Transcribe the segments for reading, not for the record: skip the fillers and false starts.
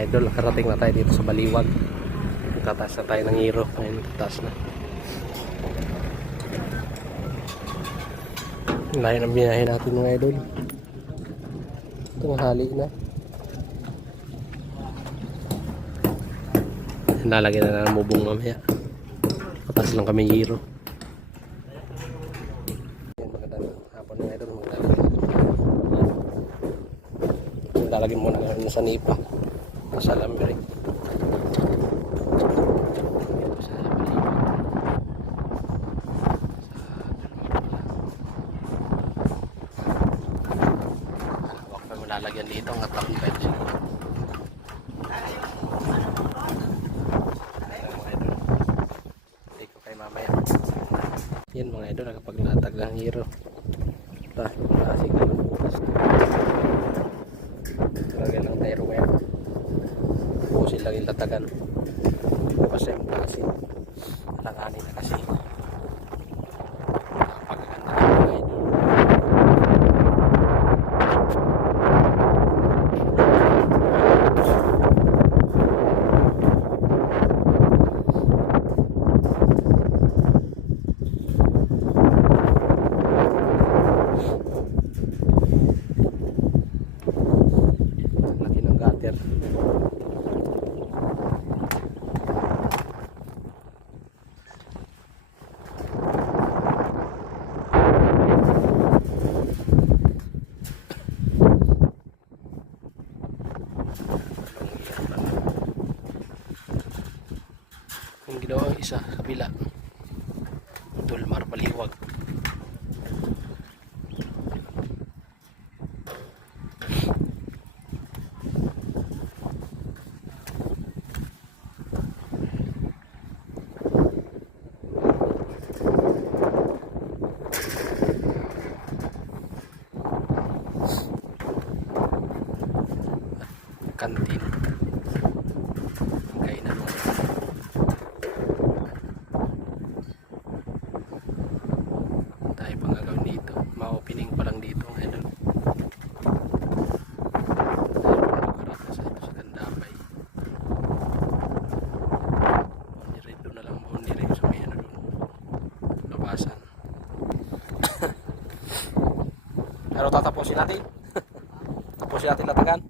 Idol, nakarating na tayo dito sa Baliwag. Tataas na tayo ng hero. Ngayon, tataas na. Layo ng binahe natin mga idol. Itong hali na. Lalagyan na ng mubong mamaya. Tataas lang kami hero. Magandang hapon mga idol. Lalagyan muna namin sa nipa. Sa lambre. Lalagyan dito ang atang pet siguro. Hindi ko kay mamaya. Yan mga idol, nakapaglatag ng hero. Ito, klasik naman bukas. Lagyan ng tire wire. Pusin lang yung latagan. Bukas yung klasik. Alakanin na kasi. Nakapagaganda ng mga idol. Yung ginawa isa sa kabila Tulmar Baliwag. Kantin kainan mo tayo pang gagawin dito, ma-opening pa lang dito ngayon. Tayo sa ito sa Gandapay niredo na lang mo niredo sa may ano doon labasan. Pero tatapusin natin tapusin natin latagan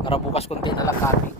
para bukas konti na lang kami.